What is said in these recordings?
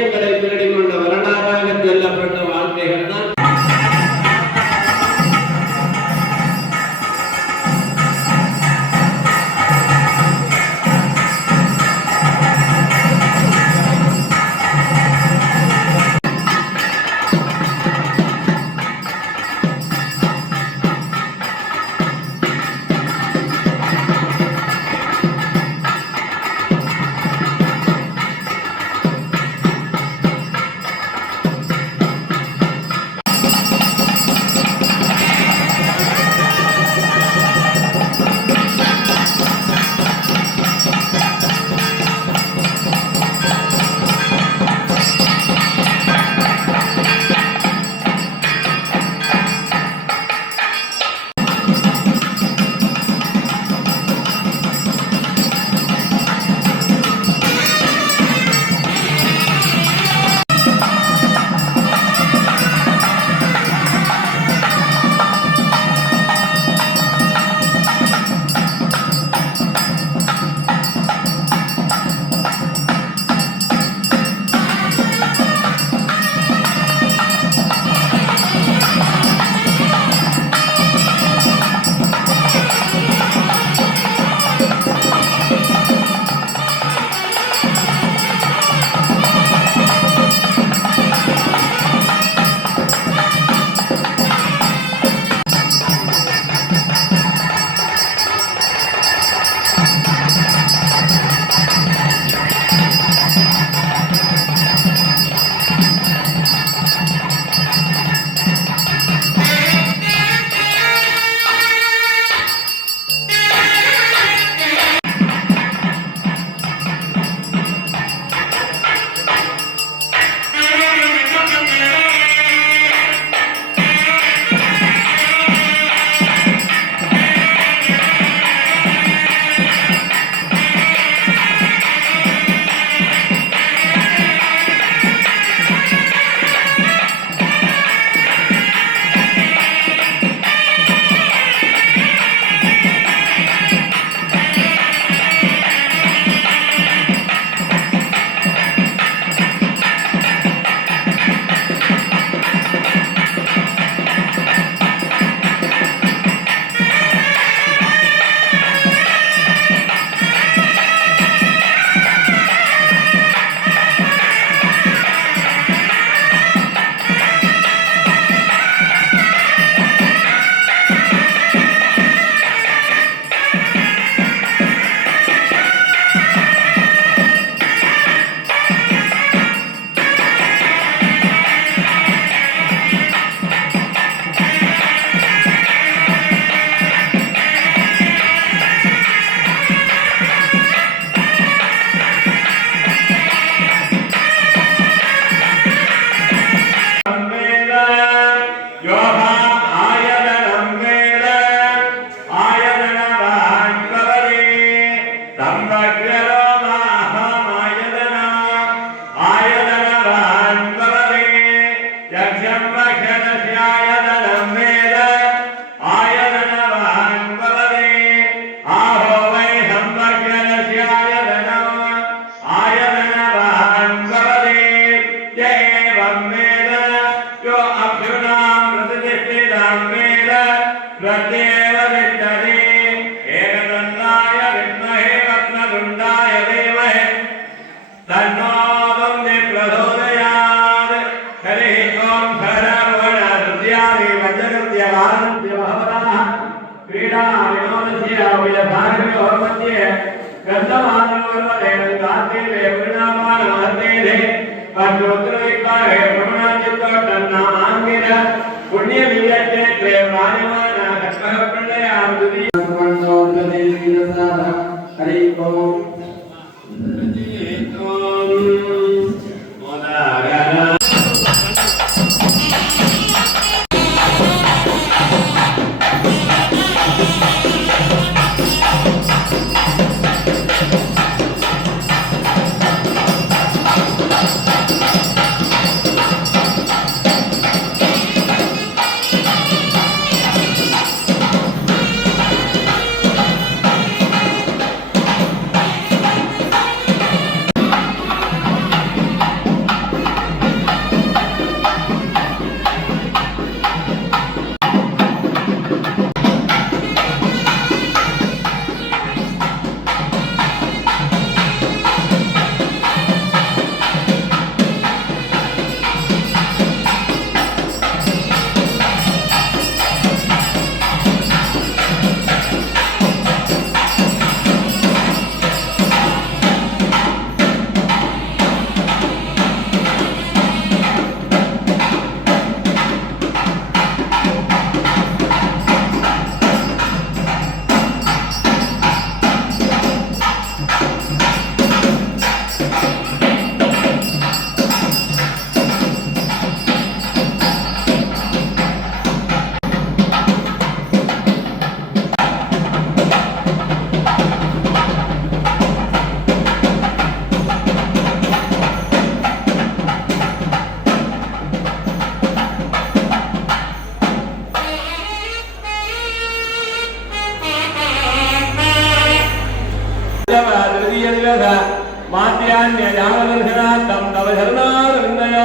புண்ணியங்களை தேடிக்கொண்ட வரலாறாக சொல்லப்பட்ட வாழ்க்கைகள் தான். ಶರಣಾರವಿಂದಯ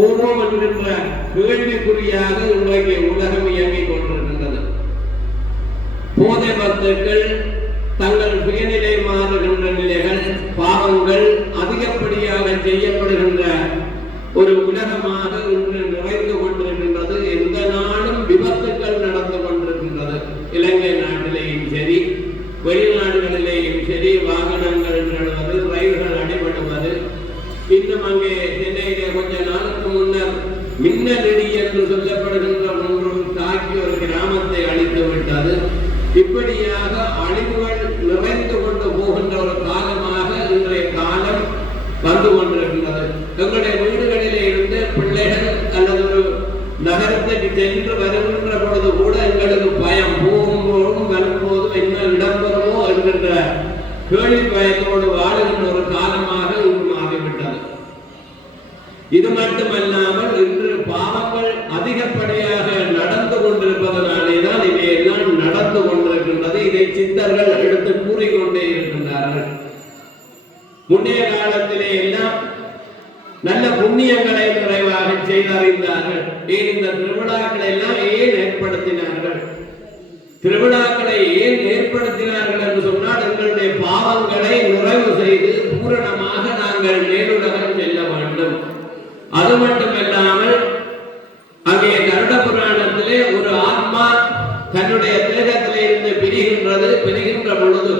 போவோம் என்கின்ற கேள்விக்குறியாக இன்றைக்கு உலகம் இயங்கிக் கொண்டிருக்கின்றது. போதை வஸ்துக்கள், தங்கள் சுயநிலை மாறுகின்ற நிலைகள், பாவங்கள் அதிகப்படியாக செய்யப்படுகின்ற ஒரு உலகமாக இன்று நிறைந்து கொண்டிருக்கின்றது. எந்த நாளும் விபத்துக்கள் நடந்து கொண்டிருக்கின்றது. இலங்கை நாட்டிலேயும் சரி, வெளிநாடுகளிலேயும் சரி, வாகனங்கள் நடுவது, ரயில்கள் அடிபடுவது. இன்னும் அங்கே சென்னையிலே கொஞ்ச நாளுக்கு முன்னர் மின்னலிடி என்று சொல்லப்படுகின்ற ஒன்று தாக்கி ஒரு கிராமத்தை அழித்து விட்டது. இப்படியாக அழிவுகள் நிறைந்து கொண்டு போகின்ற ஒரு காலமாக இன்றைய காலம் வந்து கொண்டிருக்கின்றது. எங்களுடைய வீடுகளிலே இருந்து பிள்ளைகள் அல்லது ஒரு நகரத்துக்கு சென்று வருகின்ற பொழுது கூட எங்களுக்கு பயம், போகும்போதும் வரும்போதும் என்ன இடம்பெறுமோ என்கின்ற கேள்வி பயத்தோடு வாழுகின்ற ஒரு காலமாக இன்று மாறிவிட்டது. இது மட்டுமல்லாமல் இன்று பாவங்கள் அதிகப்படியாக நடந்து கொண்டிருப்பதனாலேதான் இவையெல்லாம் நடந்து கொண்டிருக்கின்றது. இதை சித்தர்கள் எடுத்து கூறிக்கொண்டே இருக்கின்றார்கள். முன்னைய காலத்திலே எல்லாம் நல்ல புண்ணியங்களை நிறைவாக செய்தறிந்தார்கள். ஏன் இந்த திருவிழாக்களை எல்லாம் ஏன் ஏற்படுத்தினார்கள்? திருவிழாக்களை ஏன் ஏற்படுத்தினார்கள் என்று சொன்னால், எங்களுடைய பாவங்களை நிறைவு செய்து பூரணமாக நாங்கள் மேலுலகம் செல்ல வேண்டும். அது மட்டுமல்லாமல் அங்கே கருட புராணத்திலே ஒரு ஆத்மா தன்னுடைய தேகத்திலே இருந்து பிரிகின்ற பொழுது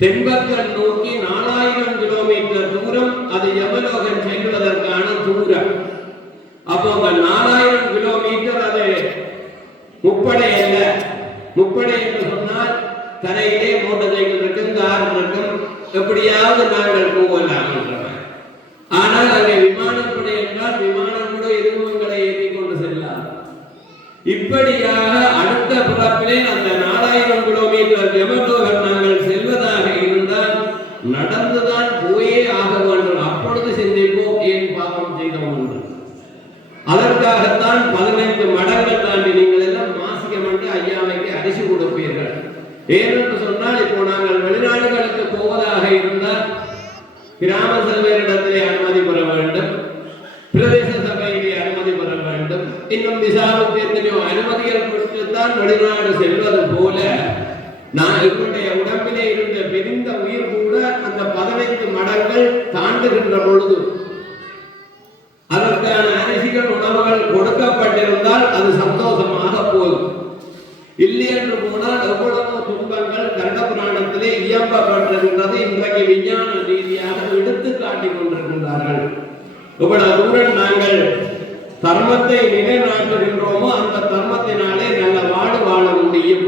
தென்பக்கம் நோக்கி 4000 கிலோமீட்டர் தூரம் அது யமலோகம் செல்வதற்கான தூரம். அப்போ அந்த 4000 கிலோமீட்டர் அது முப்படை அல்ல. முப்படை என்று சொன்னால் தரையிலே மோட்டார் சைக்கிள் இருக்கும், கார் இருக்கும், எப்படியாவது நாங்கள் போகலாம் என்றவர். ஆனால் அங்கே விமானப்படை என்றால் விமானம் கூட எதுவுங்களை ஏற்றிக் கொண்டு செல்லலாம். இப்படியாக அடுத்த புறப்பிலே அந்த 4000 கிலோமீட்டர் யமலோகம் நாங்கள் செல்வதாக இருந்தால் நடந்துதான் போயே ஆக வேண்டும். அப்பொழுது சிந்திப்போம், ஏன் பாவம் செய்தோம் என்று. அதற்காகத்தான் 15 மடங்கள் தாண்டி நீங்கள் எல்லாம் மாசிக்கம் என்று ஐயாவைக்கு அரிசி கொடுப்பீர்கள். ஏனென்று சொன்னால், இப்போ நாங்கள் வெளிநாடுகளுக்கு போவதாக இருந்தால் கிராம சபையிடத்திலே அனுமதி பெற வேண்டும், பிரதேச சபையிலே அனுமதி பெற வேண்டும், இன்னும் விசாவுக்கு எத்தனையோ அனுமதிகள் கொடுத்துத்தான் வெளிநாடு செல்வது போல நான் என்னுடைய உடம்பிலே இருந்த பெரிந்த உயிர் கூட அந்த 15 மடங்கள் தாண்டுகின்ற பொழுது அதற்கான அரிசிகள் உணவுகள் கொடுக்கப்பட்டிருந்தால் அது சந்தோஷமாக போகும். இல்லை என்று போனால் எவ்வளவோ துன்பங்கள் கருட புராணத்திலே இயம்பப்பட்டிருக்கின்றது. இன்றைக்கு விஞ்ஞான ரீதியாக எடுத்து காட்டிக் கொண்டிருக்கின்றார்கள். இவ்வளவு தூரம் நாங்கள் தர்மத்தை நிலைநாட்டுகின்றோமோ அந்த தர்மத்தினாலே நல்ல வாழ முடியும்.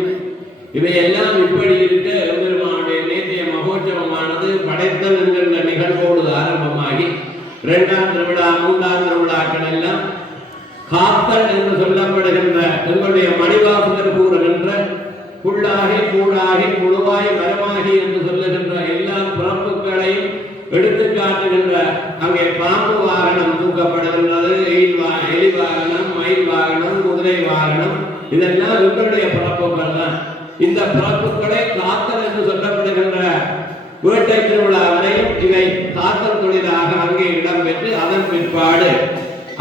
இவையெல்லாம் இப்படி இருக்க பெருமானுடைய நேற்றைய மகோற்சவமானது படைத்தல் என்கின்ற நிகழ்வோடு ஆரம்பமாகி 2ஆம் திருவிழா 3ஆம் திருவிழாக்கள் எல்லாம் காத்தல் என்று சொல்லப்படுகின்ற எங்களுடைய மணிவாசகர் கூறுகின்ற புல்லாகி கூடாகி புழுவாய் மரமாகி என்று சொல்லுகின்ற எல்லா பிறப்புகளையும் எடுத்து காட்டுகின்ற அங்கே பாம்பு வாகனம் தூக்கப்படுகின்றது, எலி வாகனம், மயில் வாகனம், குதிரை வாகனம், இதெல்லாம் எங்களுடைய பிறப்புகள் தான். இந்த பிறப்புகளை காத்தல் என்று சொல்லப்படுகின்ற வேட்டை திருவிழா வரையும் இவை காத்தல் தொழிலாக அங்கே இடம்பெற்று அதன் பிற்பாடு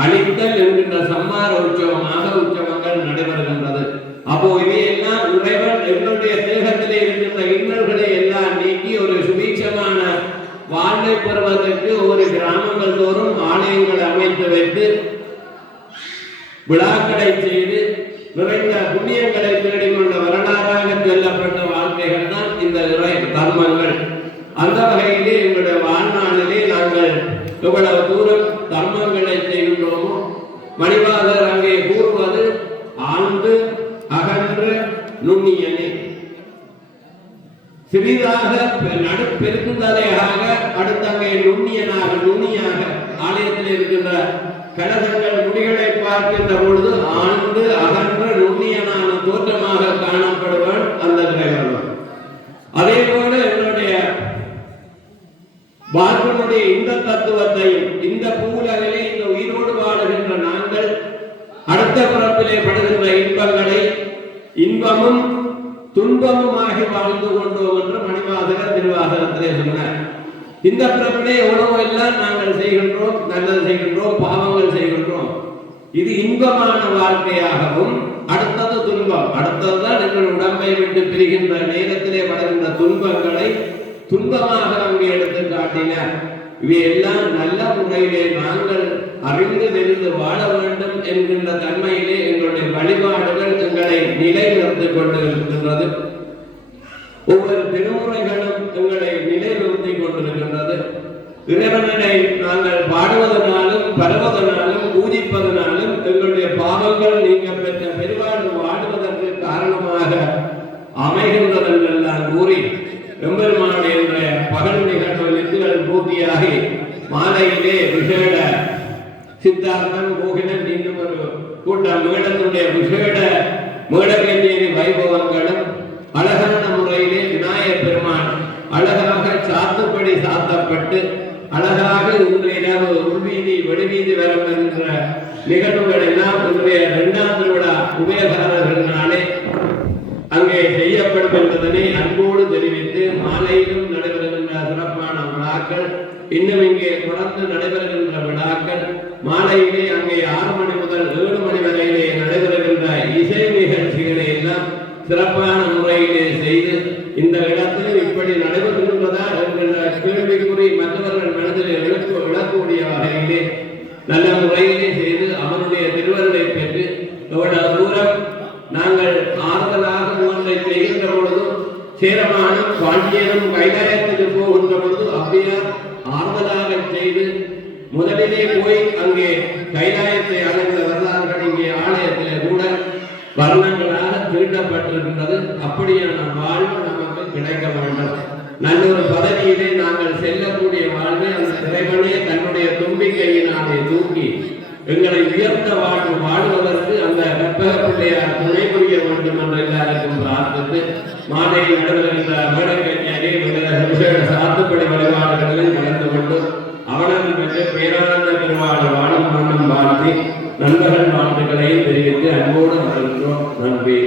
அழித்தல் என்கின்ற சம்மார உற்சவங்கள் நடைபெறுகின்றது. அப்போ இவையெல்லாம் இறைவன் எங்களுடைய தேகத்திலே இருக்கின்ற இன்னல்களை எல்லாம் நீக்கி ஒரு சுபீட்சமான வாழ்வை பெறுவதற்கு ஒவ்வொரு கிராமங்கள் தோறும் ஆலயங்களை அமைத்து வைத்து விழாக்களை செய்து நிறைந்த புண்ணியங்களை தேடிக்கொண்ட வரலாறாக சொல்லப்பட்ட வாழ்க்கைகள் தான் இந்த இறை தர்மங்கள். அந்த வகையிலே எங்களுடைய வாழ்நாளிலே நாங்கள் எவ்வளவு தூரம் தர்மங்களை செய்கின்றோமோ, மணிவாசகர் அங்கே கூறுவது ஆழ்ந்து அகன்று நுண்ணியனே. சிறிதாக பெருந்தலையாக அடுத்தங்கே நுண்ணியாக ஆலயத்தில் இருக்கின்ற கலசங்கள் முடிகளை பார்க்கின்ற பொழுது ஆழ்ந்து அகன்ற நுண்ணியனான தோற்றமாக காணப்படுவன் அந்த இறைவன். அதே போல என்னுடைய வாழ்க்கையுடைய இந்த தத்துவத்தையும் இந்த பூவுலகிலே இந்த உயிரோடு வாழுகின்ற நாங்கள் அடுத்த பிறப்பிலே படுகின்ற இன்பங்களை இன்பமும் துன்பமுமாகி வாழ்ந்து கொண்டோம் என்று மணிவாசகர் திருவாசகத்திலே சொன்னார். இந்த பிறப்பிலே எவ்வளவு எல்லாம் நாங்கள் செய்கின்றோம், நல்லது செய்கின்றோம், பாவங்கள் செய்கின்றோம். இது இன்பமான வாழ்க்கையாகவும் அடுத்தது துன்பம். அடுத்ததுதான் எங்கள் உடம்பை விட்டு பிரிகின்ற நேரத்திலே வளர்கின்ற துன்பங்களை துன்பமாக அங்கே எடுத்து காட்டினார். இவையெல்லாம் நல்ல முறையிலே நாங்கள் அறிந்து தெரிந்து வாழ வேண்டும் என்கின்ற தன்மையிலே எங்களுடைய வழிபாடுகள் எங்களை நிலைநிறுத்திக் கொண்டிருக்கின்றது. ஒவ்வொரு திருமுறைகளும் எங்களை நிலைநிறுத்திக் கொண்டிருக்கின்றது. இறைவனை நாங்கள் பாடுவதனாலும் பருவதனாலும் பூஜிப்பதனாலும் எங்களுடைய பாவங்கள் நீங்க பெற்ற பெருவாடு வாடுவதற்கு காரணமாக அமைகின்றது என்றெல்லாம் கூறி எம்பெருமான் என்ற பகல் நிகழ்வு நித்துகள் பூர்த்தியாகி மாலையிலே விசேட சித்தார்த்தம் கோகிலன் இன்னும் ஒரு கூட்டம் மேடத்துடைய விசேட மேடகேந்தியரி வைபவங்களும் அழகான முறையிலே விநாயகர் பெருமான் அழகாக சாத்துப்படி சாத்தப்பட்டு அழகாக இன்றைய இரவு உள்வீதி வெளிவீதி வரும் என்ற நிகழ்வுகள் எல்லாம் இன்றைய 2ஆம் திருவிழா உபயகாரர்களினாலே அங்கே செய்யப்படும் என்பதனை அன்போடு தெரிவித்து மாலையிலும் நடைபெறுகின்ற சிறப்பான விழாக்கள், இன்னும் இங்கே தொடர்ந்து நடைபெறுகின்ற விழாக்கள், மாலையிலே அங்கே 6 மணி முதல் 7 மணி வரையிலே நடைபெறுகின்ற இசை நிகழ்ச்சிகளை எல்லாம் சிறப்பான முறையிலே செய்து இந்த இடத்தில் இப்படி நடைபெறுகின்றதா என்கின்ற கேள்விக்குறி மற்றவர்கள் மனதில் விளக்கக்கூடிய வகையிலே நல்ல முறையிலே செய்து அவனுடைய திருவருளை பெற்று எவ்வளவு தூரம் நாங்கள் ஆறுதலாக ஒன்றை செய்கின்ற பொழுதும் சேரமானும் பாண்டியனும் கைலாயத்துக்கு போகின்ற பொழுது அப்படியார் ஆறுதலாக செய்து முதலிலே போய் அங்கே கைலாயத்தை அடைந்த வரலாறுகள் இங்கே ஆலயத்திலே கூட வர்ணங்களாக தீட்டப்பட்டிருக்கின்றது. அப்படியான வாழ்வு நமக்கு கிடைக்க வேண்டும். நல்ல ஒரு பதவியிலே நாங்கள் செல்லக்கூடிய வாழ்வை அந்த இறைவனே தன்னுடைய தும்பிக்கையினாலே தூக்கி எங்களை உயர்ந்த வாழ்வு வாழுவதற்கு அந்த கற்பக பிள்ளையார் துணை புரிய வேண்டும் என்று எல்லாருக்கும் பிரார்த்தித்து மாலையில் நடைபெறுகின்ற மேடக்கச்சேரி விசேட சாத்துப்படி வழிபாடுகளில் கலந்து கொண்டு அவனது பெற்று பேரானந்த பெருவாழ் வாழும் மண்ணும் வாழ்த்தி நண்பர்கள் வாழ்த்துக்களையும் தெரிவித்து அன்போடு நன்றி.